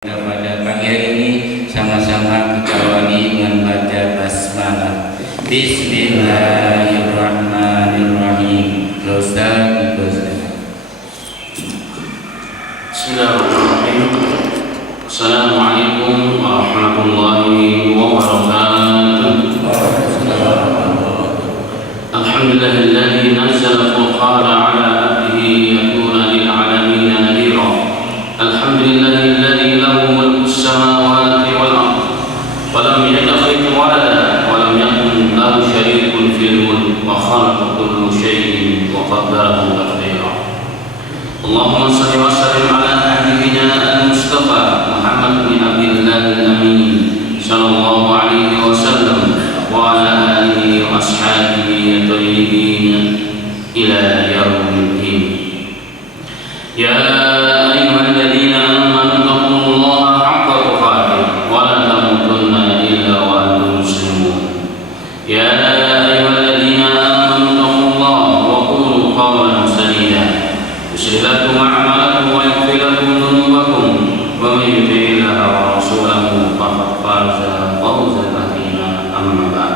Pada pagi hari ini sama-sama kita awali dengan baca basmalah. Bismillahirrahmanirrahim. Ustaz, Bismillahirrahmanirrahim. Assalamualaikum warahmatullahi wabarakatuh. Alhamdulillahilladzi nazzala al-Qur'ana 'ala 'abdihi liyakuna lil 'alamin nadhira. Alhamdulillahilladzi lahu mulku as-samawati wal ardh wa lam yattakhidh walada wa lam yakun lahu sharikun fil mulk wa khalaqa kulla shay'in wa qaddarahu taqdira. Allahumma shalli wa sallim ala habibina al-Mustafa Muhammad bin Abdillah al-Amin sallallahu alaihi wasallam wa ala alihi wa ashabihi at-tayyibin ila yaumil din. Ya ayyuhalladzina amanu taqullaha haqqa tuqatih wa la tamutunna illa wa antum muslimun. Ya ayyuhalladzina amanu taqullaha wa qulu qawlan sadida yuslih lakum a'malakum wa yaghfir lakum dhunubakum wa man yuti'illaha wa rasulahu faqad faza fawzan 'azima. Amma ba'd.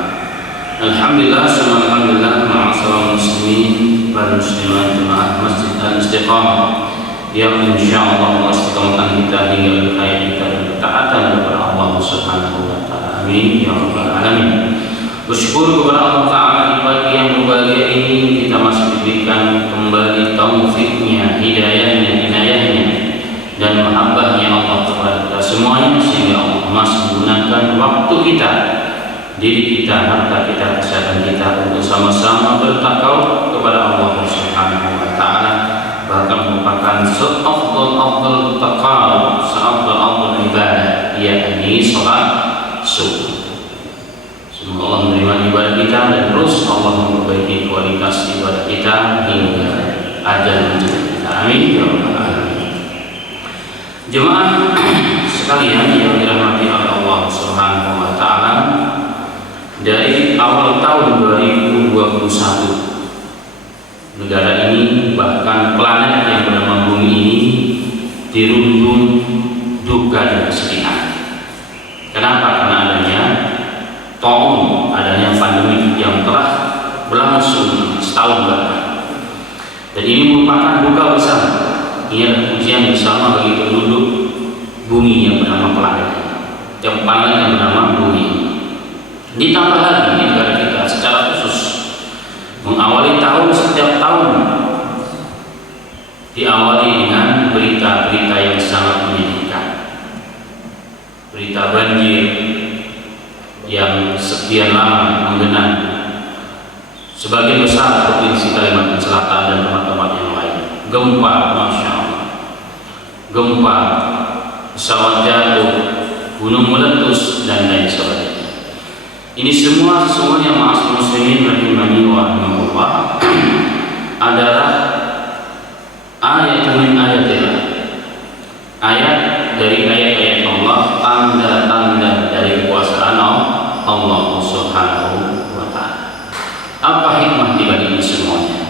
Alhamdulillah, alhamdulillah, ma'asyiral muslimin wal muslimat jemaah Masjid Al-Istiqamah yang insyaallah memastikan kita hingga akhir kita dan ketaatan kepada Allah Subhanahu wa taala. Amin ya rabbal alamin. Bersyukur kepada Allah Taala di pagi yang berbahagia ini kita masih diberikan kembali taufiknya, hidayahnya, inayahnya dan mahabbahnya Allah kepada kita semuanya, sehingga Allah masih menggunakan waktu kita, diri kita, harta kita, kesehatan kita untuk sama-sama bertakwa kepada Allah Subhanahu wa taala, bahkan merupakan seafdal taqwa, seafdal ibadah, yakni salat subuh. Semoga Allah menerima ibadah kita dan terus Allah memperbaiki kualitas ibadah kita hingga ajal menjemput kita. Amin ya rabbal alamin. Jemaah sekalian yang dirahmati oleh Allah Subhanahu wa taala, dari awal tahun 2021 negara ini, bahkan planet yang bernama bumi ini dirundung duka dan kesedihan. Kenapa? Karena adanya taun, adanya pandemi yang telah berlangsung setahun bahkan. Dan ini merupakan duka besar. Ini adalah ujian bersama bagi penduduk bumi yang bernama planet, yang planet yang bernama bumi. Ditambah lagi negara kita secara khusus mengawali tahun, setiap tahun diawali dengan berita-berita yang sangat menyedihkan. Berita banjir yang sekian lama menggenang sebagian besar provinsi Kalimantan Selatan dan tempat-tempat yang lain. Gempa, masya Allah, gempa, pesawat jatuh, gunung meletus dan lain sebagainya. Ini semua sesungguhnya ma'asyiral muslimin rahimani wa rahimakumullah adalah ayat min ayatillah, ayat dari ayat-ayat Allah, tanda-tanda dari kekuasaan Allah Subhanahu wa taala. Apa hikmah di balik ini semuanya?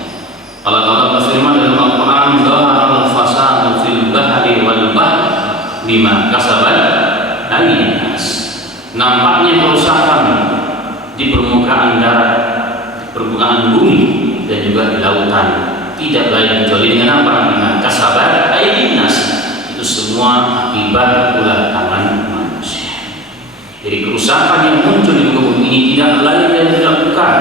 Allah Taala berfirman dalam Al-Qur'an, "Dhaharal fasadu fil bahri wal bahri bima kasabat aydin nas." Nampaknya kerusakan di permukaan darat, di permukaan bumi dan juga di lautan tidak lain kecuali dengan apa? Dengan kasabat aydin nas. Itu semua akibat ulah tangan manusia. Jadi kerusakan yang muncul di muka bumi ini tidak lain dan tidak bukan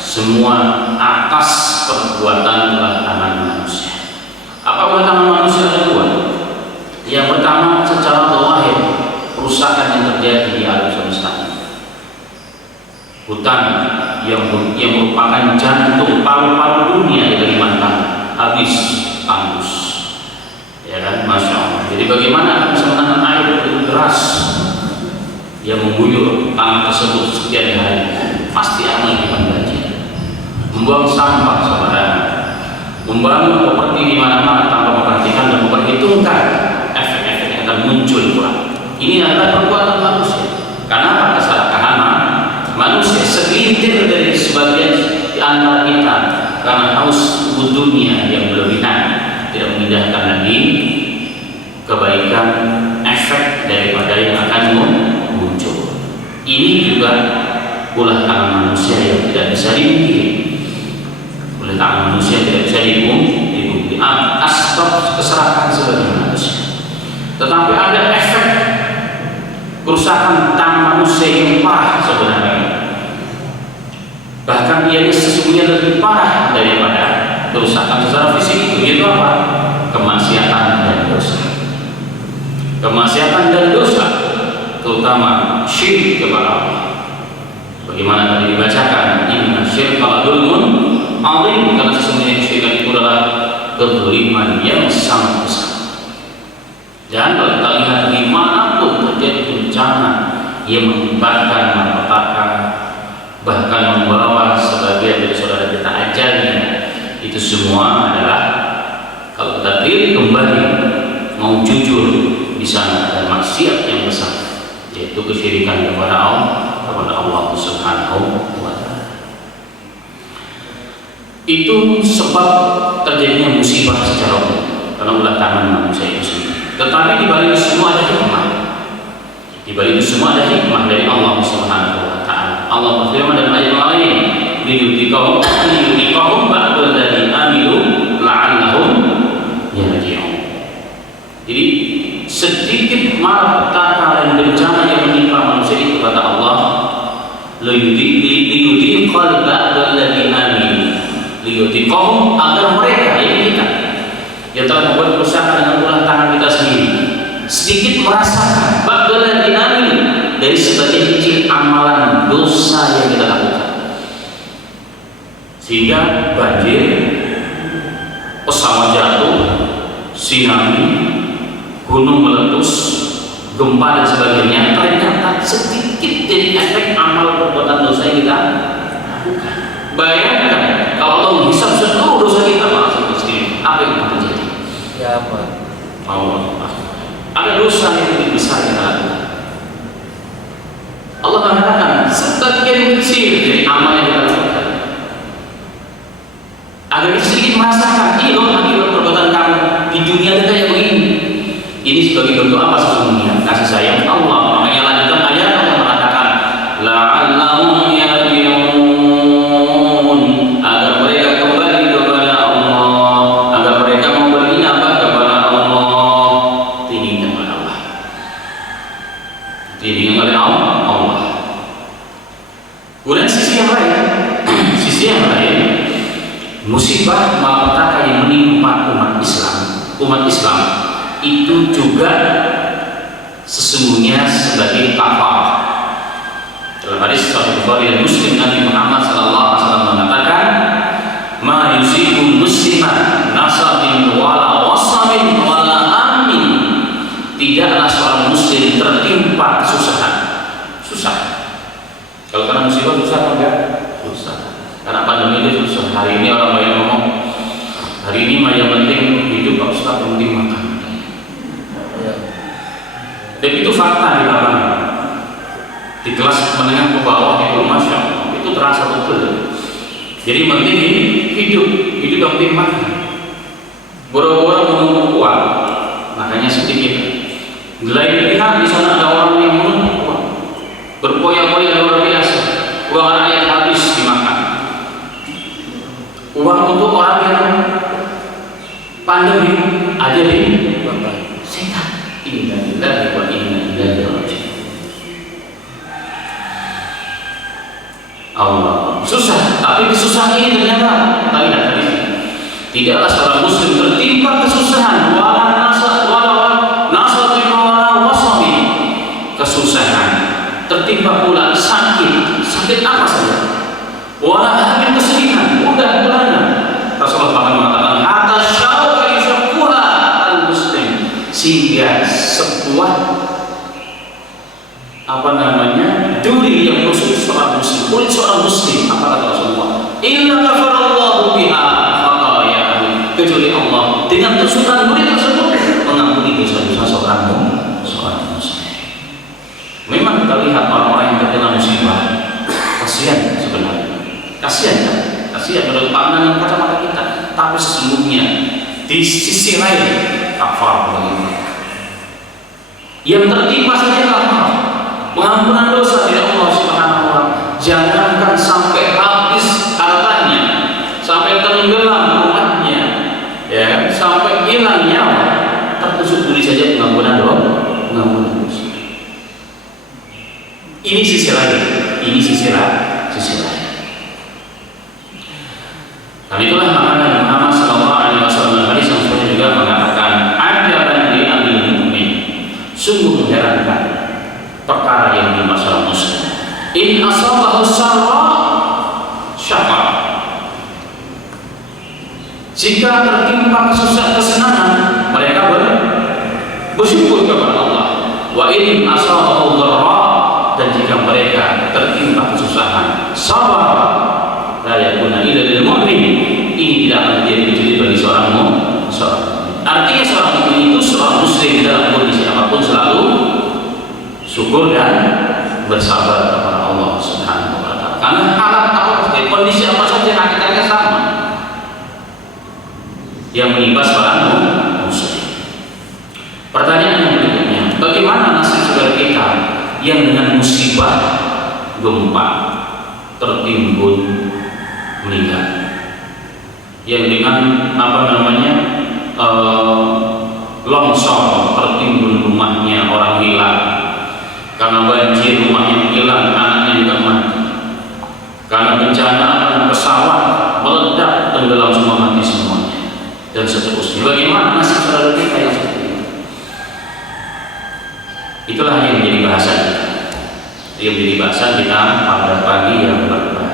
semua atas perbuatan ulah tangan manusia. Apa ulah tangan manusia? Ada dua. Yang pertama, secara zahir, kerusakan yang terjadi di alam semesta. Hutan yang merupakan jantung paru-paru dunia di Kalimantan habis tandus, ya kan, masya Allah. Jadi bagaimana akan bisa menahan air begitu deras yang mengguyur tanah tersebut sekian hari? Pasti akan akibat banjir. Membuang sampah sembarangan, membangun properti di mana-mana tanpa memperhatikan dan memperhitungkan efek-efek yang akan muncul pula. Ini adalah perbuatan manusia. Karena kesalahan manusia segelintir dari sebagian di antara kita karena haus dunia yang berlebihan tidak memindahkan lagi kebaikan, efek ulah tangan manusia yang tidak bisa dipungkiri. Oleh tangan manusia tidak bisa dipungkiri. Asbab keserakan sebagai manusia. Tetapi ada efek kerusakan tangan manusia yang parah sebenarnya. Bahkan ia sesungguhnya lebih parah daripada kerusakan secara fisik itu. Yaitu apa? Kemaksiatan dan dosa. Kemaksiatan dan dosa, terutama syirik kepada Allah. Bagaimana tadi dibacakan, inna syirka la dzulmun adzim, karena sesungguhnya kesyirikan itu adalah kezaliman yang sangat besar. Dan kalau kita lihat dimanapun terjadi bencana yang mengibatkan malapetaka, bahkan membawa sebagian dari saudara kita ajalnya, itu semua adalah kalau kita diri kembali mau jujur di sana ada maksiat yang besar, yaitu kesyirikan kepada Allah Subhanahu wa Ta'ala. Itu sebab terjadinya musibah secara umum karena ulah tangan manusia itu sendiri. Tetapi di balik semua ada hikmah. Di balik semua ada hikmah dari Allah Subhanahu wa Ta'ala. Allah berfirman dalam ayat lain, liyutiqahum ba'dal ladzi amilu la'allahum yarji'un. Jadi sedikit malapetaka dan bencana yang menimpa manusia itu kata Allah, liyutiqal ba'dal ladzi amilu, liyutiqahum, agar mereka kita yang telah membuat kerusakan dengan ulah tangan kita sendiri sedikit merasakan ba'dal ladzi amilu, dari sebagian kecil amalan dosa yang kita lakukan, sehingga banjir, pesawat jatuh, tsunami, gunung meletus, gempa dan sebagainya, ternyata sedikit dari efek amal perbuatan dosa yang kita lakukan. Bayangkan kalau Allah menghisap seluruh dosa kita, apa yang akan terjadi? Ya apa? Ada dosa yang lebih besar yang kita lakukan. Allah mengatakan sebagian kecil dari amal yang kita lakukan, agar kita sedikit merasakan ini loh akibat perbuatan kamu di dunia ada kayak begini. Ini sebagai bentuk apa sesungguhnya? Kasih sayang Allah. Makanya lanjutan ayat Allah mengatakan la'allahum yarji'un, agar mereka kembali kepada Allah, agar mereka mau berinabah kepada Allah. Diinginkan oleh Allah. Diinginkan oleh Allah. Kemudian sisi yang lain, musibah malapetaka yang menimpa umat Islam itu juga sesungguhnya sebagai kafarah. Dalam hadis Sahih Bukhari dan Muslim, Nabi Muhammad SAW mengatakan, "Ma yusibu musliman nasabin wala wasabin wala amin." Tidaklah seorang muslim tertimpa kesusahan. Susah. Kalau karena musibah susah atau enggak? Susah. Karena pandemi itu susah. Hari ini orang banyak ngomong, hari ini mah yang penting hidup, Pak Ustaz, yang penting makan. Dan itu fakta di lapangan. Di kelas menengah ke bawah itu, masya Allah, itu terasa betul. Jadi penting hidup yang penting makan. Boro-boro menunggu uang, makanya sedikit. Di lain pihak di sana ada orang yang menunggu uang, berpoya-poya luar biasa. Uang rakyat habis dimakan. Uang untuk orang yang pandemi aja sehat. Inna lillahi wa inna ilaihi raji'un. Allah susah, tapi kesusahan ini ternyata kita lihat tadi, tidaklah seorang muslim tertimpa kesusahan wala nasab kesusahan, tertimpa pula sakit apa saja, wala hamil kesedihan, mudah-mudahan. Rasulullah bahkan mengatakan hatta syauka yushaquha al-muslim, sehingga sebuah duri yang menusuk seorang muslim, kulit seorang muslim, apa kata Rasulullah, illa kafarallahu biha khataayahu, kecuali Allah dengan tusukan duri tersebut mengampuni dosa-dosa seorang muslim. Memang kita lihat orang-orang yang terkena musibah, kasihan sebenarnya, kasihan menurut pandangan kacamata kita, tapi sesungguhnya di sisi lain kafar bagi mereka. Yang tertimpa saja kafar, pengampunan dosa dari Allah Subhanahu wa Ta'ala. Jangan Ini sisi lain, ini sisi lain. Dan itulah makanya Muhammad SAW hadis yang sebelumnya juga mengatakan ajaran di ambil mukmin sungguh mengherankan perkara yang di masalah muslim. In asabahu sarra syakar. Jika tertimpa kesenangan, mereka bersyukur kepada Allah. Wa in asabahu dharra, dan jika mereka tertimpa kesusahan, sabar. La yakuna illa lil mu'min. Ini tidak akan menjadi kecuali bagi seorang mukmin. Artinya seorang mukmin itu seorang muslim dalam kondisi apapun selalu syukur dan bersabar kepada Allah Subhanahu wa taala. Karena alat apa saja, kondisi apa saja hakikatnya sama. Yang menimpa seorang muslim. Pertanyaan yang berikutnya, bagaimana nasib saudara kita yang dengan musibah gempa tertimbun meninggal, yang dengan longsor tertimbun rumahnya, orang hilang karena banjir, rumahnya hilang, anaknya juga mati karena bencana pesawat meledak, tenggelam semua, mati semuanya, dan seterusnya. Bagaimana nasib saudara kita yang seperti itu? Itulah yang menjadi bahasan kita. Yang menjadi bahasan kita pada pagi yang berbahagia.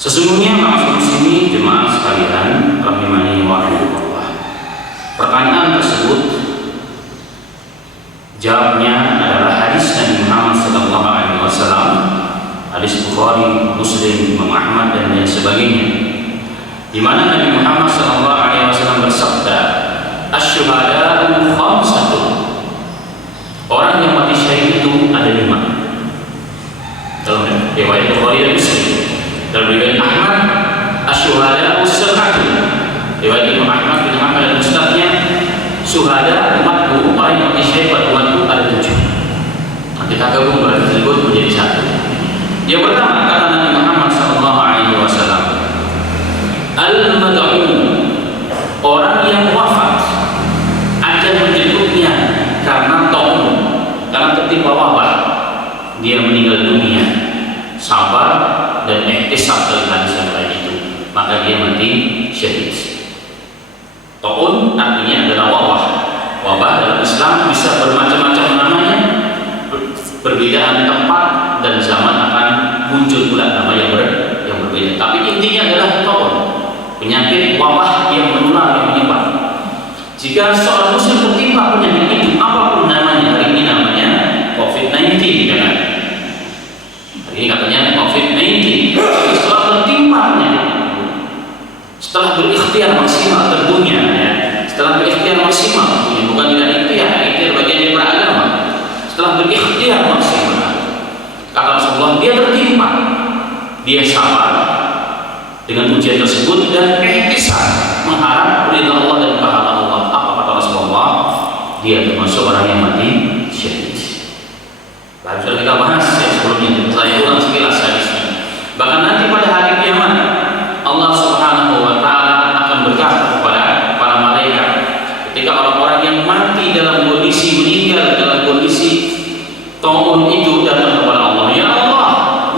Sesungguhnya maksud muslimin jemaah sekalian rahimani wa rahimakumullah, pertanyaan tersebut jawabnya adalah hadis Nabi Muhammad SAW, hadis Bukhari, Muslim, Imam Ahmad dan lain sebagainya, di mana Nabi Muhammad SAW bersabda, asyhada'u khamsatun, orang yang mati syahid itu ada 5. Dalam riwayat Bukhari dan Muslim. Dalam riwayat Ahmad, asyhada'u sab'atun. Riwayat Imam Ahmad bin Hanbal dan Ustadznya, syuhada umatku, orang yang mati syahid pada umatku ada 7. Nah, kita gabung berarti tersebut menjadi 1. Yang pertama kata Nabi Muhammad SAW, al-mad'un, orang yang wafat ada menjemputnya karena taun, karena tertimpa wabah, dia meninggal dunia, sabar dan ihtisab dari hadis yang lain itu, maka dia mati syahid. Taun artinya adalah wabah. Wabah dalam Islam bisa bermacam-macam namanya, perbedaan tempat dan zaman akan muncul pula nama yang berbeda. Tapi intinya adalah taun, penyakit wabah yang menular, yang menyebar. Jika seorang muslim tertimpa penyakit itu, apapun namanya, hari ini namanya COVID-19, jangan. Hari ini katanya COVID-19. Setelah tertimpa penyakit itu, setelah berikhtiar maksimal tentunya, ya, setelah berikhtiar maksimal, bukan tidak ikhtiar bagian dari beragama. Setelah berikhtiar maksimal, kata Rasulullah, dia tertimpa, dia sabar dengan ujian tersebut dan ihtisab, mengharap ridha Allah dan pahala Allah. Apa kata Rasulullah? Dia termasuk orang yang mati syahid. Lalu sudah kita bahas ya sebelumnya, saya ulang sekilas hadisnya. Bahkan nanti pada hari kiamat Allah Subhanahu wa taala akan berkata kepada para malaikat, ketika orang-orang yang mati dalam kondisi meninggal dalam kondisi taun itu datang kepada Allah, ya Allah,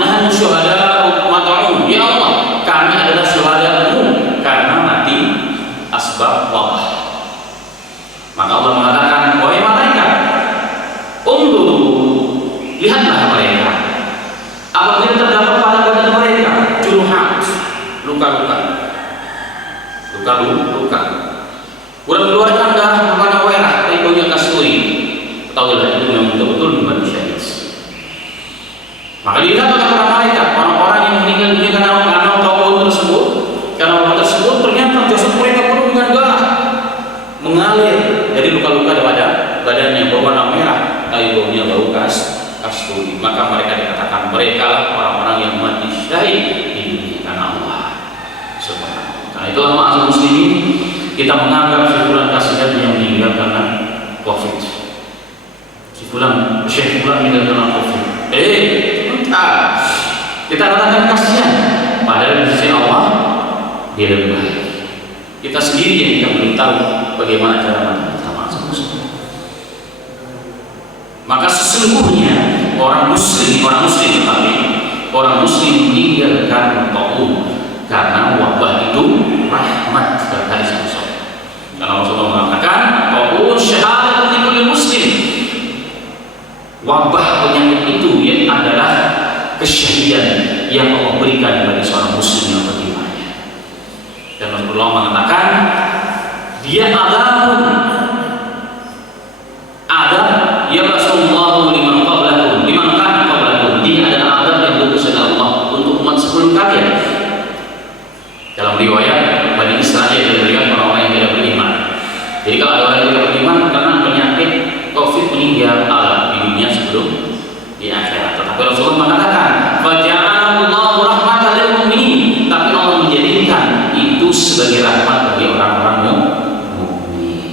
nahnu syuhada'u mat'un, ya Allah, kami adalah syuhada'mu karena mati asbab wabah. Maka Allah mengatakan, wahai malaikat, lihatlah mereka, apabila terdapat pada badan mereka juruhat, luka-luka, keluarkan darah kepada werah, ekonya kasturi, ketahuilah itu yang betul-betul mati syahid. Maka dilihat oleh para malaikat, orang-orang yang meninggal dunia karena taun tersebut, karena wabah tersebut, ternyata jasad mereka penuh dengan darah mengalir dari luka-luka pada badannya berwarna merah, tapi baunya bau kasturi. Maka mereka dikatakan mereka lah orang-orang yang mati syahid di dunia karena Allah Subhanahu. Karena itulah ma'asyiral muslimin, kita menganggap si fulan kasihan yang meninggal karena COVID, si fulan syekh fulan meninggal karena COVID. Kita katakan kasihan, padahal di sisi Allah dia lebih baik. Kita sendiri yang kita beritahu bagaimana cara mati. Maka sesungguhnya sesungguhnya orang muslim meninggal karena taun, karena wabah itu rahmat dan hadis Rasul. Karena Rasulullah mengatakan taun syahadat likulli muslim. Wabah penyakit itu yang adalah kesyahidan yang Allah berikan bagi seorang muslim yang berimannya. Dan Rasulullah mengatakan dia adab ya Rasulullah liman qablakum, liman kana qablakum. Dia adalah adab yang diutus oleh Allah untuk umat sebelum kalian. Dalam riwayat Bani Israil diberikan orang-orang yang tidak beriman. Jadi kalau ada orang yang tidak beriman karena penyakit COVID meninggal di dunia sebelum di akhirat. Tetapi Rasulullah mengatakan, "Faja'alallahu rahmatan lil mu'minin." Tapi Allah menjadikan itu sebagai rahmat bagi orang-orang mukmin.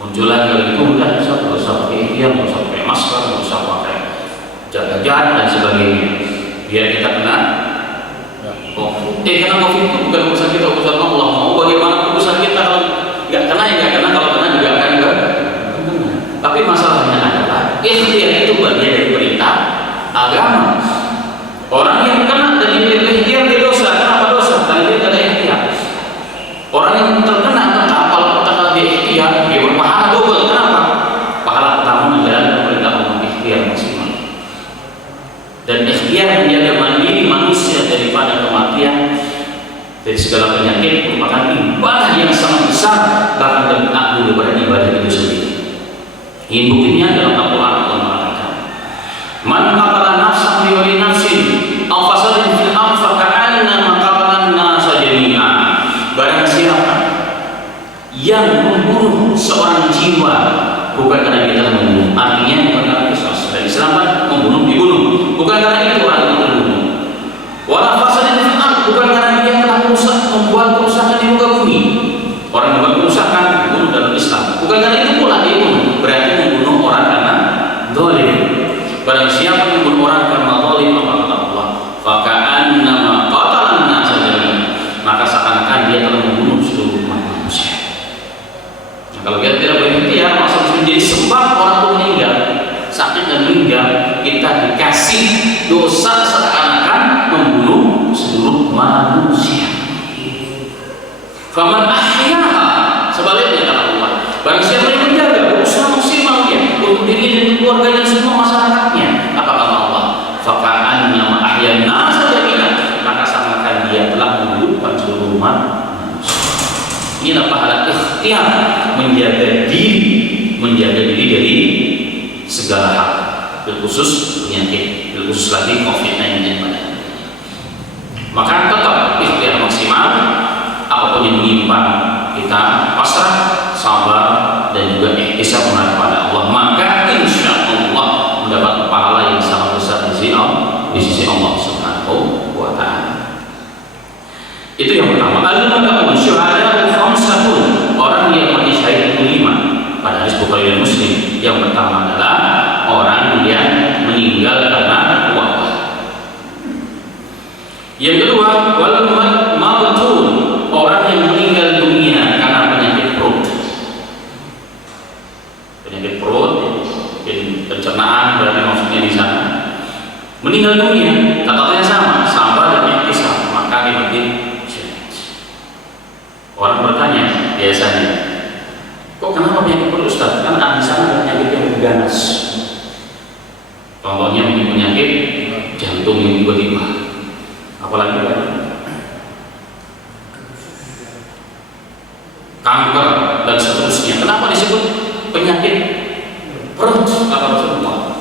Muncul lagi itu udah bisa pakai ikhtiar, nggak usah pakai masker, nggak usah pakai jaga jarak dan sebagainya. Biar kita kena COVID. Karena COVID itu bukan urusan kita, urusan Allah. Mau bagaimana urusan kita, kalau nggak kena ya nggak kena, kalau kena juga akan nggak kena. Tapi masalahnya adalah ikhtiar itu bagian dari perintah agama. Orang yang kena dari ikhtiar dia dosa. Kenapa dosa? Karena dia tidak ada ikhtiar. Orang yang terkena kalau terkena di ikhtiar dia berpahala double. Kenapa? Pahala pertama menjalankan perintah Allah, ikhtiar maksimal. Dan ikhtiar menjaga mandiri manusia daripada kematian, dari segala penyakit, merupakan ibadah yang sangat besar, bahkan lebih agung daripada ibadah itu sendiri. Ini buktinya dalam Al-Quran Allah mengatakan, "Man qatala nafsan bi ghairi nafsin aw fasadin fil ardh fa ka'annama qatala an-nasa jami'an." Barang siapa yang membunuh seorang jiwa bukan karena dia telah membunuh, artinya bukan karena kisos. Dan Islam kan membunuh dibunuh, bukan karena itu orang itu terbunuh. Wala fasadin fil ardh, bukan karena dia telah membuat kerusakan di muka bumi. Orang yang membuat kerusakan dibunuh dalam Islam, bukan karena itu pula dia bunuh. Berarti membunuh orang karena zalim. Barang siapa membunuh orang karena zalim, apa kata Allah? Faka'annama qatalan nasa jami'an. Maka seakan-akan dia telah membunuh seluruh umat manusia. Nah, kalau kita tidak berikhtiar, masa menjadi sebab orang itu meninggal, sakit dan meninggal, kita dikasih dosa seakan-akan membunuh seluruh manusia. Faman ahyaha, sebaliknya kata Allah, barang siapa yang menjaga, berusaha maksimal dia untuk diri dan keluarga dan semua masyarakatnya, apa kata Allah? Faka'annama ahyan nasa jami'an, maka samakan dia telah menghidupkan seluruh umat manusia. Inilah pahala ikhtiar menjaga diri dari segala hal, terkhusus penyakit, terkhusus lagi COVID-19 pada. Maka tetap ikhtiar maksimal. Apapun yang menimpa kita pasrah, sabar, dan juga ihtisab kepada Allah, maka insya Allah mendapat pahala yang sangat besar di sisi Allah Subhanahu wa Ta'ala. Itu yang pertama. Al-Mu'tamun syuhada khamsatun, orang yang mati syahid itu 5 pada hadis Bukhari dan Muslim. Yang pertama adalah orang yang meninggal karena wabah. Yang kedua, wal mautun, orang yang meninggal dunia karena penyakit perut. Penyakit perut, pencernaan berarti maksudnya di sana. Meninggal dunia, catatan sama, sabar dan ihtisab, maka dibagi syahid. Orang bertanya biasanya, kok kenapa penyakit perut Ustaz? Kan di sana ada penyakit yang ganas. Contohnya mungkin penyakit jantung yang tiba-tiba, apalagi kanker dan seterusnya. Kenapa disebut penyakit perut kata Rasulullah?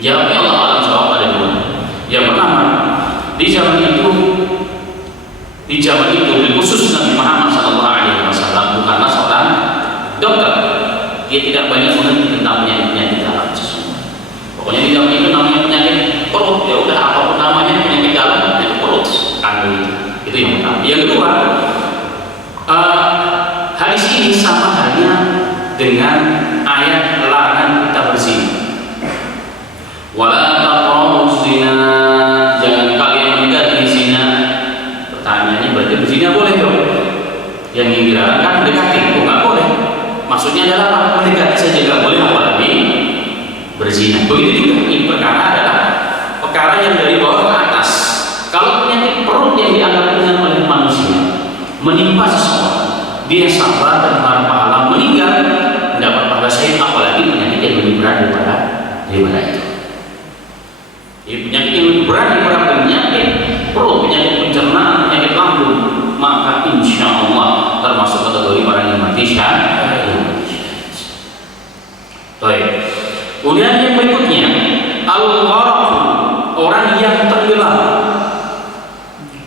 Jawabnya Allah alam jawab ada 2. Yang pertama, di zaman itu khusus Nabi Muhammad SAW bukanlah seorang dokter. Dia tidak banyak mengerti tentang penyakit dalam sesungguhnya. Pokoknya di zaman itu namanya penyakit perut, ya udah apapun namanya penyakit dalam, penyakit perut, itu yang pertama. Yang kedua, hadis ini sama halnya dengan ayat larangan kita berzina. Wala taqrabuz zina, jangan kalian mendekati zina. Pertanyaannya berarti berzina boleh dong? Yang dilarang kan mendekati, nggak boleh. Maksudnya adalah mendekati saja nggak boleh, apalagi berzina. berzina. Begitu juga ini perkara adalah perkara yang dari bawah ke atas. Kalau penyakit perut yang dianggap ringan oleh manusia menimpa seseorang, dia sabar dan berharap pahala, meninggal mendapat pahala syahid, apalagi penyakit yang lebih berat daripada itu. Jadi penyakit yang lebih berat daripada penyakit perut, penyakit pencernaan, penyakit lambung, maka insya Allah termasuk kategori orang yang mati syahid. Baik. Kemudian yang berikutnya, al-gharq, orang yang tenggelam.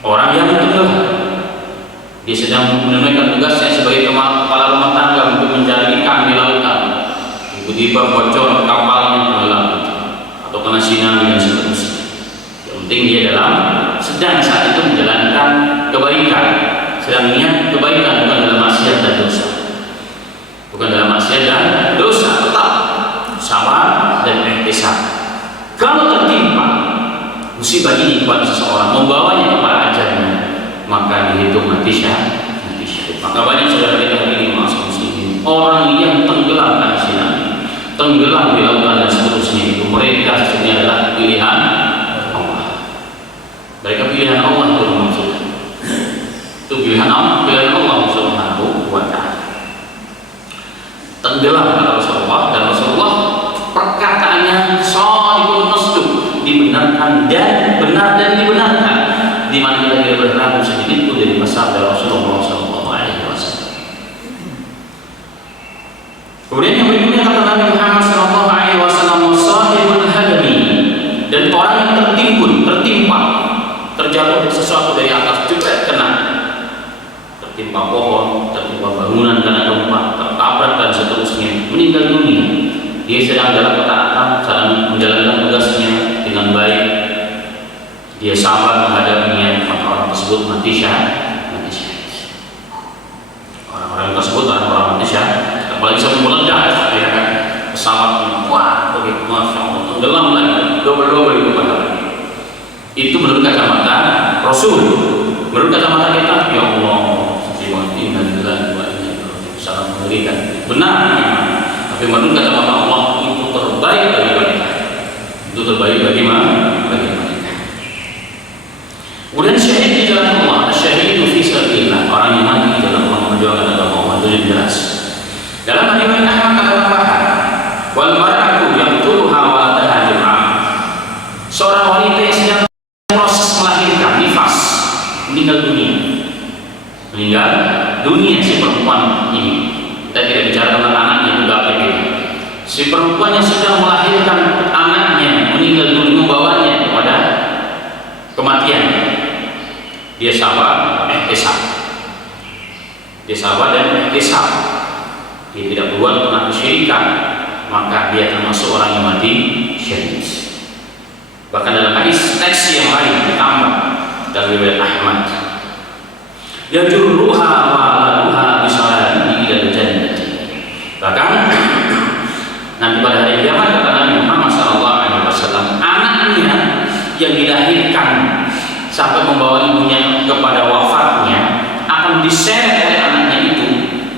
Orang yang tenggelam, dia sedang menunaikan tugasnya sebagai kepala rumah tangga untuk mencari ikan di lautan. Tiba-tiba bocor kapalnya tenggelam atau kena tsunami dan seterusnya. Yang penting dia sedang saat itu menjalankan kebaikan, sedang niat kebaikan, bukan dalam maksiat dan dosa. Bukan dalam maksiat dan dosa, tetap sabar dan ihtisab. Kalau tertimpa musibah ini kepada seseorang, membawanya kepada ajalnya, maka dihitung mati syahid. Maka banyak saudara kita hari ini muslimin, orang yang tenggelam karena tsunami, tenggelam di lautan dan seterusnya, itu mereka sesungguhnya adalah pilihan Allah. Mereka pilihan Allah itu maksudnya. Itu pilihan Allah Subhanahu wa ta'ala. Tenggelam kata Rasulullah, dan Rasulullah perkataannya shadiqun masduq, dibenarkan dan benar dan dibenarkan, di mana kita tidak berlaku sedikit pun dari sabda Rasulullah SAW. Kemudian yang berikutnya kata Nabi Muhammad SAW, sahibul hadami, dan orang yang tertimpa, terjatuh sesuatu dari atas, juga kena, tertimpa pohon, tertimpa bangunan karena gempa, tertabrak dan seterusnya, meninggal dunia. Dia sedang dalam ketaatan, sedang menjalankan tugasnya dengan baik, dia sabar menghadapinya, maka orang tersebut mati syahid. Orang-orang tersebut orang-orang mati syahid, apalagi sampai meledak, ya kan, pesawatnya, wah, begitu, masya Allah, tenggelam lagi, double itu pahala. Itu menurut kacamata Rasul. Menurut kacamata kita, ya Allah, sangat mengerikan. Benar, tapi menurut kacamata Allah itu terbaik bagi mereka. Itu terbaik bagi mereka. Kemudian syahid di jalan Allah, syahid fi sabilillah, orang yang mati di jalan Allah, memperjuangkan agama Allah, itu jelas. Dalam hadis Ahmad kata Bapak, wal mar'atu yaqtuluha waladaha jum'ah. Seorang wanita yang sedang proses melahirkan, nifas, meninggal dunia si perempuan ini. Kita tidak bicara tentang anaknya, itu gak berbeda. Si perempuan yang sedang melahirkan anaknya meninggal dunia, membawanya kepada kematian, dia sabar, ihtisab. Dia sabar dan ihtisab. Dia tidak berbuat pernah kesyirikan, maka dia termasuk orang yang mati syahid. Bahkan dalam hadis teks yang lain ditambah dari riwayat Ahmad, yajurruha wa laduha bisalatihi ila jannati. Bahkan nanti pada hari kiamat kata Nabi Muhammad SAW, anaknya yang dilahirkan sampai membawa ibunya kepada wafatnya akan diseret oleh anaknya itu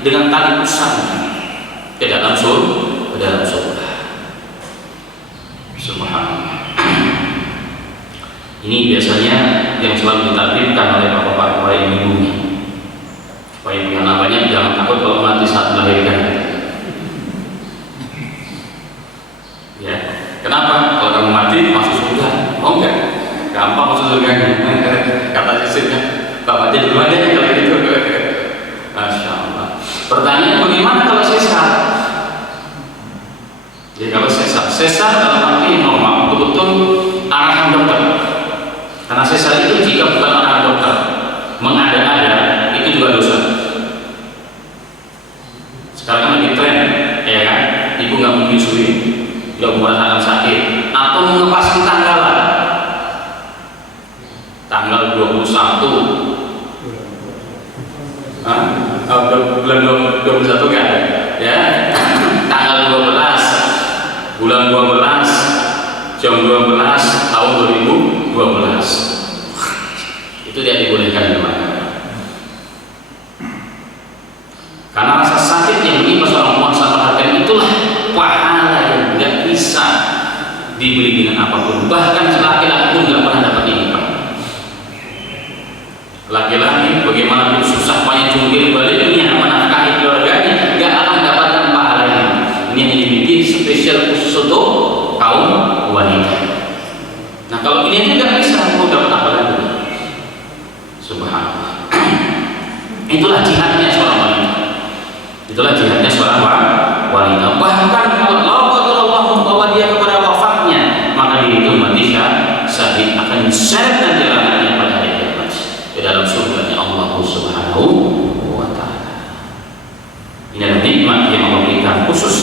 dengan tali pusarnya ke dalam surga. Subhanallah. Ini biasanya yang selalu ditakdirkan oleh bapak-bapak para ibu-ibunya, supaya punya namanya jangan takut kalau mati saat melahirkan. Ya, kenapa? Kalau kamu mati masuk surga, mau enggak? Gampang masuk surga. Kata istrinya, bapak jadi duluan aja kalau gitu. Masya Allah. Pertanyaan, bagaimana kalau sesar? Jadi kalau sesar dalam arti normal, betul-betul arahan dokter. Karena sesar itu jika bukan arahan dokter, mengada-ada, itu juga dosa. Sekarang kan lagi tren, ya kan? Ibu nggak menyusui, nggak merasakan sakit, atau mengepas tanggalan. Tanggal 21 bulan 21 kan? Ya, tanggal 12 bulan 12 jam 12 tahun 2012 itu dia dibolehkan dimana? Karena rasa sakit yang menimpa seorang perempuan saat melahirkan itulah pahala yang nggak bisa dibeli dengan apapun. Bahkan laki-laki pun nggak pernah dapat ini, Pak. Laki-laki bagaimanapun susah payah jungkir baliknya menafkahi keluarganya, nggak akan mendapatkan pahala ini. Ini yang dibikin spesial khusus untuk kaum wanita. Nah kalau ini aja nggak bisa, mau dapat apa lagi? Subhanallah. Itulah jihadnya seorang wanita. Itulah jihadnya seorang wanita. Bahkan kalau Allah membawa dia kepada wafatnya, maka dia itu mati syahid, akan diseret nanti anaknya pada hari kiamat di dalam surga Allah Subhanahu wa Ta'ala. Ini adalah nikmat yang Allah berikan khusus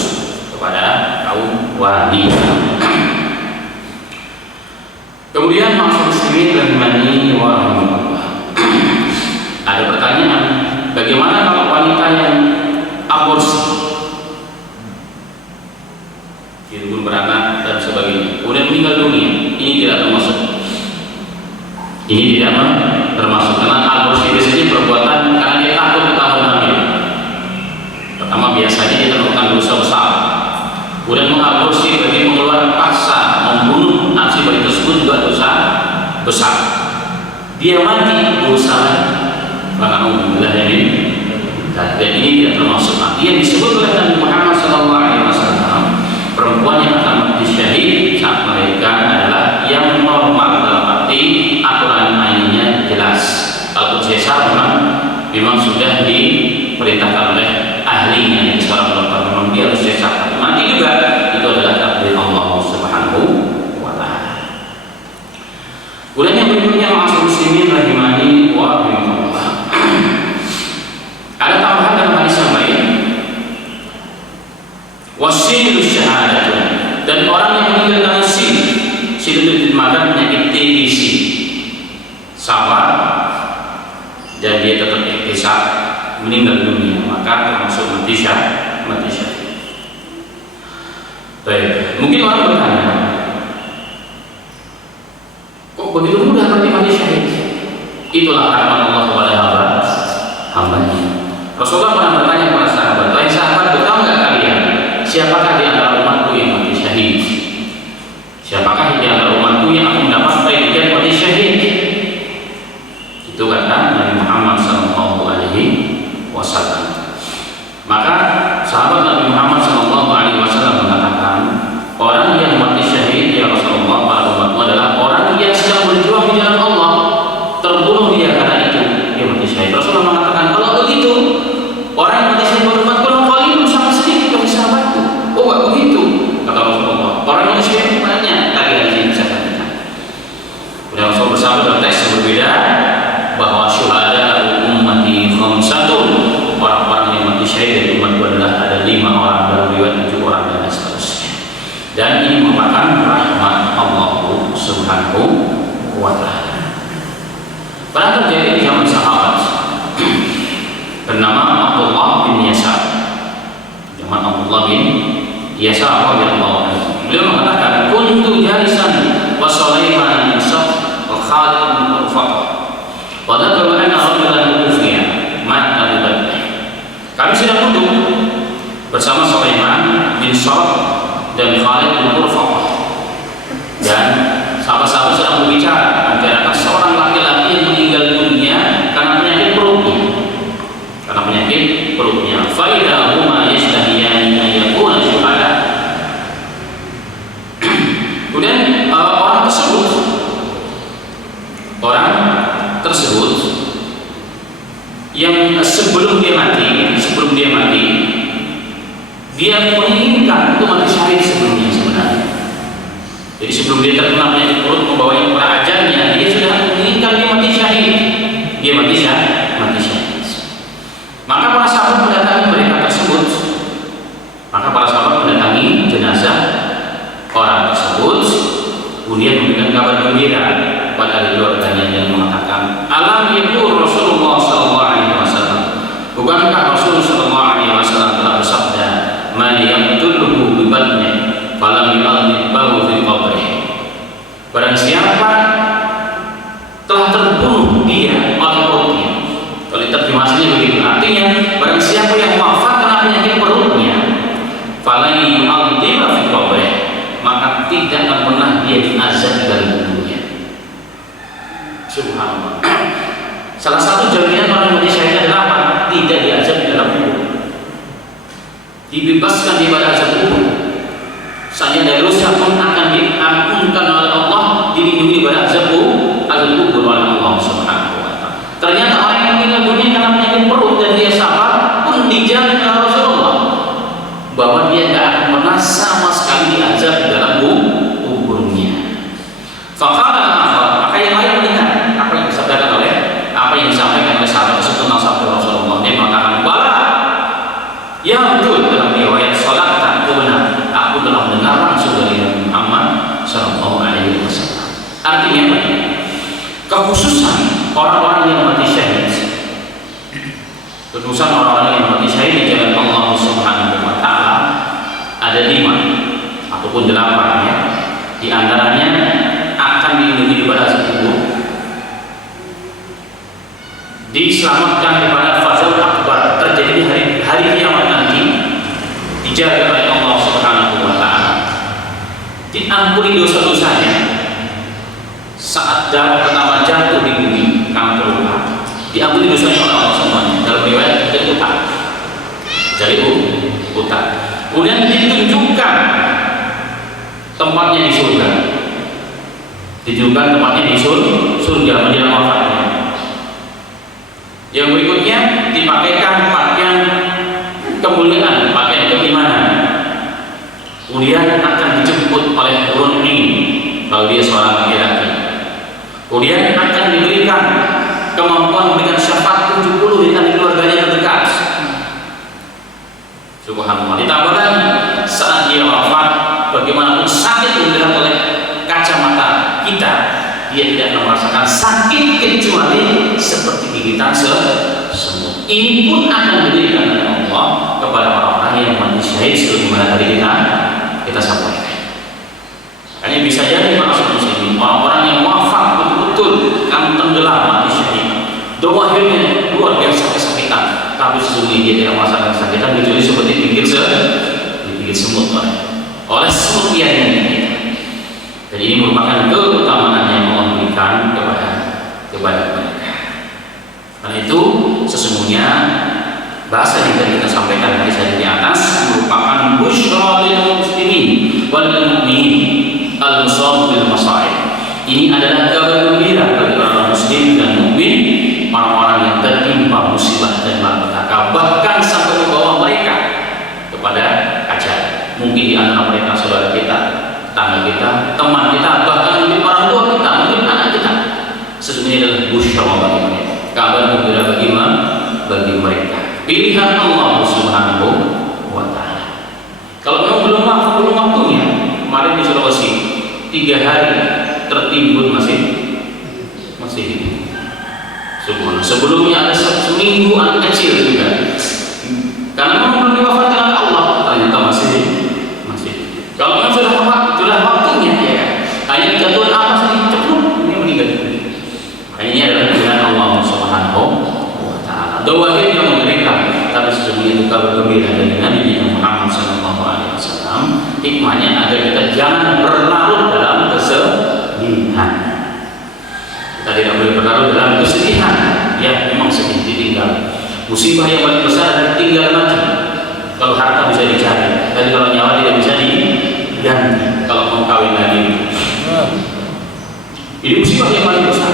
kepada kaum wanita. Kemudian maksud muslimin rahimani wa rahimakumullah. Ada pertanyaan, bagaimana kalau wanita yang aborsi, diburu beranak dan sebagainya, kemudian meninggal dunia? Ini tidak termasuk. Ini tidak termasuk karena aborsi biasanya perbuatan karena dia takut ketahuan hamil. Pertama biasanya dia melakukan dosa besar. Kemudian mengaborsi berarti mengeluarkan paksa, membunuh nafsi bayi tersebut juga dosa besar. Dia mati dosa lagi. Maka alhamdulillah ini. Dan ini tidak termasuk. Yang disebut oleh Nabi Muhammad SAW, perempuan yang akan mati syahid saat melahirkan adalah yang normal, dalam arti aturan mainnya jelas. Kalau sesar memang sudah diperintahkan oleh ahlinya, yang seorang dokter, memang dia harus sesar. Mati juga itu adalah takdir Allah Subhanahu wa Ta'ala. Kemudian yang berikutnya, ma'asyiral muslimin rahimani wa rahimakumullah. Ada tambahan dalam hadis yang lain, wasil syahadatun, dan orang yang meninggal karena sin itu diterjemahkan penyakit TBC, sabar dan dia tetap ihtisab, meninggal dunia, maka termasuk mati syahid. Baik, mungkin orang bertanya, kok begitu mudah mati syahid? Itulah rahmat Allah kepada hamba-Nya. Rasulullah pernah bertanya kepada sahabat, "Wahai sahabat, tahu nggak kalian siapakah di antara umatku yang mati syahid? Siapakah di antara umatku yang akan mendapat predikat mati syahid?" Itu kata Nabi Muhammad SAW. Maka sahabat Nabi Muhammad SAW mengatakan, orang yang mati syahid ya Rasulullah, para umatmu adalah orang yang sedang berjuang di jalan Allah, terbunuh dia karena itu dia mati syahid. Rasulullah mengatakan, kalau begitu orang yang mati syahid berumatku itu sama sedikit bagi sahabatku. Oh enggak begitu, kata Rasulullah. Orang yang mati syahid banyak, tadi dari sini bisa katakan. Kemudian Rasul bersabda dalam teks yang berbeda bahwa syuhada ummati khamsatun, orang-orang yang mati syahid dari umatku adalah ada 5 orang, dalam riwayat 7 orang dan seterusnya. Dan ini merupakan rahmat Allah Subhanahu wa Ta'ala. Pernah terjadi di zaman sahabat bernama Abdullah bin Yasar. Zaman Abdullah bin Yasar radhiyallahu anhu. Beliau mengatakan, "Kuntu jalisan wa Sulaiman bin Sa'd wa Khalid bin Urfaqah. Wa dzakara anna rajulan ufiya mata bi badri." Kami sedang duduk bersama Sulaiman bin Sa'd dan Khalid bin Urfaqah. Dan sahabat-sahabat sedang berbicara membicarakan seorang laki-laki yang meninggal dunia karena penyakit perutnya. Faida huma yashtahiyani an yakuna syuhada. Kemudian orang tersebut yang sebelum dia mati dia menginginkan untuk mati syahid sebelumnya sebenarnya. Jadi sebelum dia terkena penyakit perut membawa yang pada ajalnya, dia sudah menginginkan dia mati syahid. Maka para sahabat mendatangi jenazah orang tersebut, kemudian memberikan kabar gembira pada keluarganya yang mengatakan, "Alam yaqul Rasulullah SAW, bukankah Rasulullah SAW telah bersabda, man yaqtuluhu bi badni falam yu'adhibhu fi qabrih." Barang siapa telah terbunuh dia oleh perutnya. Kalau terjemahnya begitu, artinya barang siapa yang wafat karena penyakit perutnya, falam yu'adhibhu fi qabrih, maka tidak akan pernah dia diazab di dalam kuburnya. Subhanallah. Salah satu jaminan orang yang mati syahid adalah apa? Tidak diazab di dalam kubur, dibebaskan daripada azab kubur. Saja dari dosa pun akan diampunkan oleh Allah, dilindungi dari azab kubur oleh Allah Subhanahu wa taala. Ternyata orang yang meninggal dunia karena penyakit perut dan dia sabar pun dijamin oleh Rasulullah bahwa dia tidak akan pernah sama sekali diazab di dalam kuburnya. Maka yang lain mendengar apa yang disampaikan oleh sahabat tersebut tentang sabda Rasulullah. Dia mengatakan, "Bala, ya betul dalam riwayat salat tak benar. Aku telah mendengar langsung dari Nabi Muhammad Sallallahu Alaihi Wasallam." Artinya apa? Kekhususan orang-orang yang mati syahid, kekhususan orang-orang yang mati syahid di jalan Allah Subhanahu Wa Taala ada 5 ataupun 8 ya. Di antaranya akan dilindungi daripada azab kubur, diselamatkan daripada fazal akbar terjadi di hari kiamat nanti, dijaga oleh Allah Subhanahu Wa Taala, diampuni dosa-dosanya saat darah pertama jatuh di bumi karena terluka, diampuni dosanya oleh Allah semuanya. Dalam riwayat dari utang. Kemudian ditunjukkan tempatnya di surga, surga menjelang wafatnya. Yang berikutnya dipakaikan pakaian kemuliaan, pakaian keimanan. Kemudian akan dijemput oleh hurun ini kalau dia seorang laki-laki. Kemudian akan diberikan kemampuan memberikan syafaat 70 di antara keluarganya terdekat. Subhanallah. Ditambah lagi saat dia wafat, bagaimanapun sakit yang dilihat oleh kacamata kita, dia tidak akan merasakan sakit kecuali seperti gigitan semut. Ini pun akan diberikan oleh Allah kepada orang-orang yang mati syahid sebagaimana tadi kita sampaikan. Hanya bisa jadi maksud muslimin, orang-orang yang wafat betul-betul kan tenggelam mati syahid, doahirnya luar biasa kesakitan, tapi sesungguhnya dia tidak merasakan kesakitan kecuali seperti digigit semut oleh semut yang kita. Dan ini merupakan keutamaan yang Allah berikan kepada mereka. Karena itu sesungguhnya bahasa yang tadi kita sampaikan tadi saja di atas merupakan busyra lil muslimin wal mu'minin al-musab bil masaib. Ini adalah kabar gembira bagi orang muslim dan mukmin, orang-orang yang tertimpa musibah dan malapetaka, bahkan sampai membawa mereka kepada ajal. Mungkin di antara mereka saudara kita, tetangga kita, teman kita, bahkan mungkin orang tua kita, mungkin anak kita. Sesungguhnya adalah busyra bagi mereka, kabar gembira bagi mereka. Pilihan Allah Subhanahu wa Ta'ala. Kalau memang belum waktunya, kemarin di Sulawesi 3 hari tertimbun masih hidup. Sebelumnya ada seminggu anak kecil juga. Karena memang belum diwafatkan oleh Allah, ternyata masih hidup. Kalau memang sudah waktunya ya kan. Hanya jatuh apa saja ceplok ini meninggal. Ini adalah pilihan Allah Subhanahu wa Ta'ala. Doa yang mengerikan, tapi sesungguhnya itu kabar gembira dari Nabi Muhammad Sallallahu Alaihi Wasallam. Hikmahnya agar kita jangan berlarut dalam kesedihan. Kita tidak boleh berlarut dalam kesedihan. Ya, memang sedih ditinggal. Musibah yang paling besar adalah tinggal mati. Kalau harta bisa dicari, tapi kalau nyawa tidak bisa diganti. Kalau mau kawin lagi, ini musibah yang paling besar.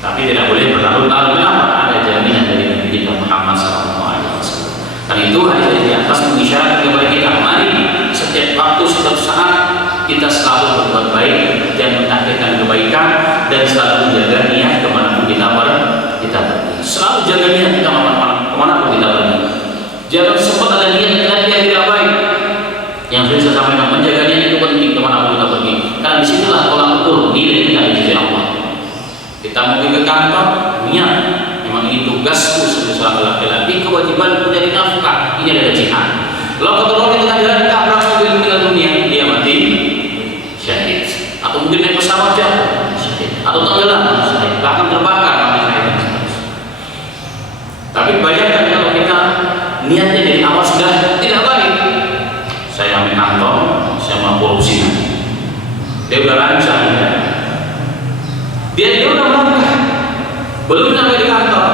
Tapi tidak boleh berlarut-larut. Kenapa? Ada jaminan dari Nabi kita Muhammad SAW. Karena itu hadis di atas mengisyaratkan kepada kita, mari setiap waktu, setiap saat kita selalu berbuat baik dan menakdirkan kebaikan dan selalu menjaga niat kemanapun kita pergi. Selalu jaga niat kita kemanapun kita pergi. Jangan sempat ada niat yang tidak baik. Yang saya sampaikan, menjaga niat itu penting kemanapun kita pergi. Karena disitulah tolak ukur nilai kita di sisi Allah. Kita mau ke kantor, niat memang ini tugasku sebagai seorang laki-laki, kewajiban menjadi nafkah. Ini adalah jihad. Kalau kebetulan di tengah jalan tabrak mobil meninggal dunia, dia mati syahid. Atau mungkin naik pesawat jatuh syahid. Atau tenggelam syahid. Bahkan terbakar mati syahid. Tapi bayangkan kalau kita niatnya dari awal sudah tidak baik. Saya ambil kantor, saya mau korupsi nanti. dia udah rancang ya. Dia udah melangkah, belum sampai di kantor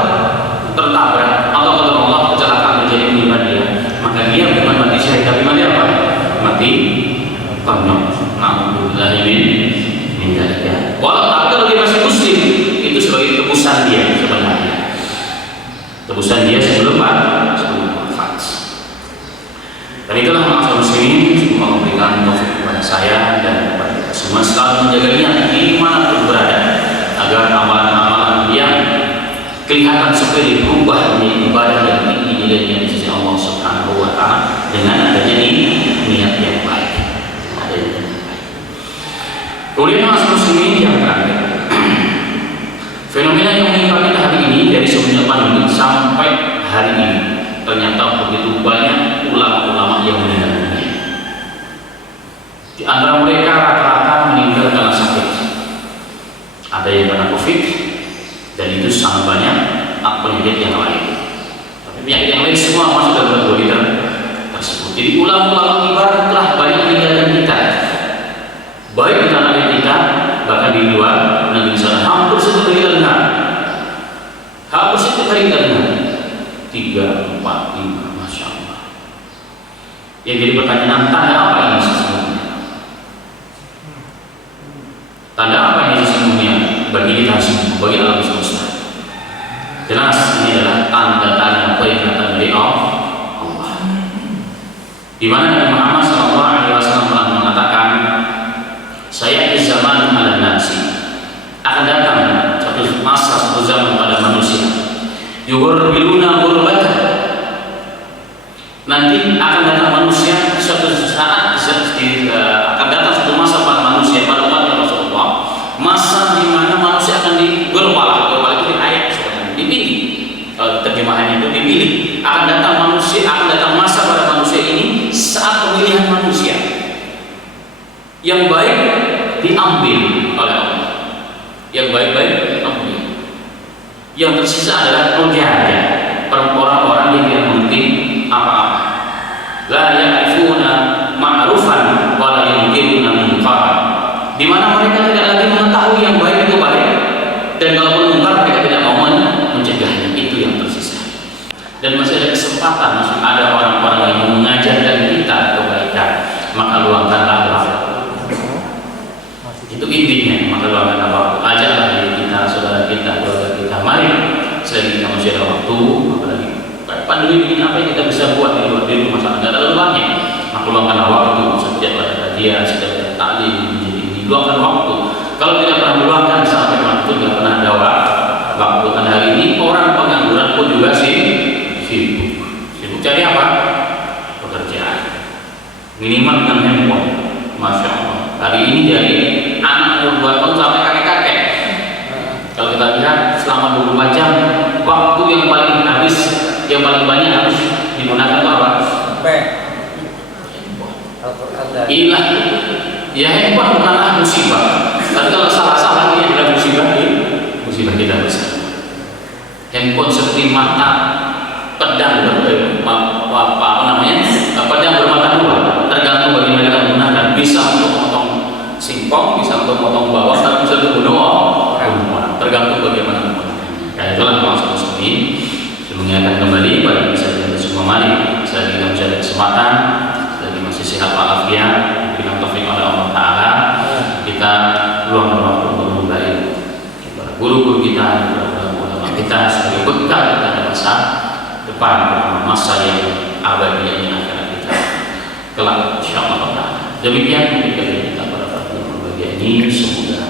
tertabrak atau kalau Allah kecelakaan menjadi menimpa dia, maka dia bukan mati syahid tapi mati apa? Mati konyol. Na'udzubillah min dzalika. Kalau dia masih muslim, itu sebagai tebusan dia sebenarnya. Tebusan dia sebelum wafat. Dan itulah maksud muslimin, semoga memberikan taufik kepada saya dan kepada kita semua selalu menjaga niat dimanapun berada, agar amalan-amalan yang kelihatan sepele berubah menjadi ibadah yang tinggi nilainya di sisi Allah Subhanahu wa Ta'ala dengan adanya niat yang baik. Kemudian maksud muslimin yang terakhir, fenomena yang menimpa kita hari ini dari semenjak pandemi sampai hari ini, ternyata begitu banyak ulama-ulama yang meninggal dunia. Di antara mereka rata-rata meninggal karena sakit. Ada yang karena COVID, dan itu sangat banyak penyakit yang lain. Tapi penyakit yang lain semua masuk dalam kategori tersebut. Jadi ulama-ulama ibarat telah banyak meninggalkan kita, baik di tanah air kita, bahkan di luar negeri sana. Hampir setiap hari kita dengar, hampir setiap hari kita dengar 3, 4, 5, Masya Allah. Yang jadi pertanyaan, tanda apa ini sesungguhnya? Tanda apa ini sesungguhnya bagi kita semua, bagi alam semesta? Jelas ini adalah tanda-tanda peringatan dari Allah. Di mana Nabi Muhammad SAW telah mengatakan, saya di zaman al-nasi akan datang satu masa, satu zaman pada manusia, yughurbiluna ghurbatan. Nanti akan datang manusia suatu saat, akan datang satu masa pada manusia, pada umatnya Rasulullah, masa di mana manusia akan digerbalah. Gerbalah itu ayat sebenarnya dipilih, terjemahannya itu dipilih. Akan datang manusia, akan datang masa pada manusia ini saat pemilihan manusia yang baik diambil oleh Allah, yang baik-baik diambil, yang tersisa adalah rojanya, orang-orang yang tidak mengerti apa-apa. La ya'rifuna ma'rufan wa la yunqiruna munkar. Di mana mereka tidak lagi mengetahui yang baik itu baik, dan kalaupun munkar mereka tidak mau mencegahnya. Itu yang tersisa. Dan masih ada kesempatan, masih ada orang-orang yang mengajarkan kita kebaikan, maka luangkanlah waktu. Itu intinya, maka luangkanlah waktu. Ajarlah diri kita, saudara kita, keluarga kita. Mari, selagi kita masih ada waktu, apalagi pandemi ini, apa yang kita bisa buat di luar diri rumah sana, tidak terlalu banyak. Maka luangkanlah waktu. Setiap ada kajian, setiap ada taklim, luangkan waktu. Kalau tidak pernah meluangkan sampai waktu, tidak pernah ada waktu. Dan hari ini orang pengangguran pun juga sibuk cari apa? Pekerjaan. Minimal dengan handphone. Masya Allah. Hari ini dari anak umur 2 tahun sampai kakek-kakek. Kalau kita lihat selama 24 jam, waktu yang paling habis, yang paling banyak harus digunakan apa? Ilah. Ya, handphone bukanlah musibah. Tapi kalau salah-salah ini adalah musibah kita bersama. Handphone seperti mata pedang pedang bermata dua, tergantung bagaimana kita menggunakan. Bisa untuk potong singkong, bisa untuk potong bawang, tapi bisa untuk bunuh orang. Tergantung bagaimana menggunakannya. Karena itulah maksud ini mengingatkan kembali pada bisa kita semua. Mari selagi kita masih ada kesempatan, selagi masih sehat walafiat, diberikan taufik oleh Allah Ta'ala, kita luangkan waktu untuk menimba ilmu. Guru-guru kita, ulama kita sebagai bekal kita pada masa depan, masa yang abadi yang akhirat kita kelak insyaallah. Demikian mungkin kita pada pagi ini, semoga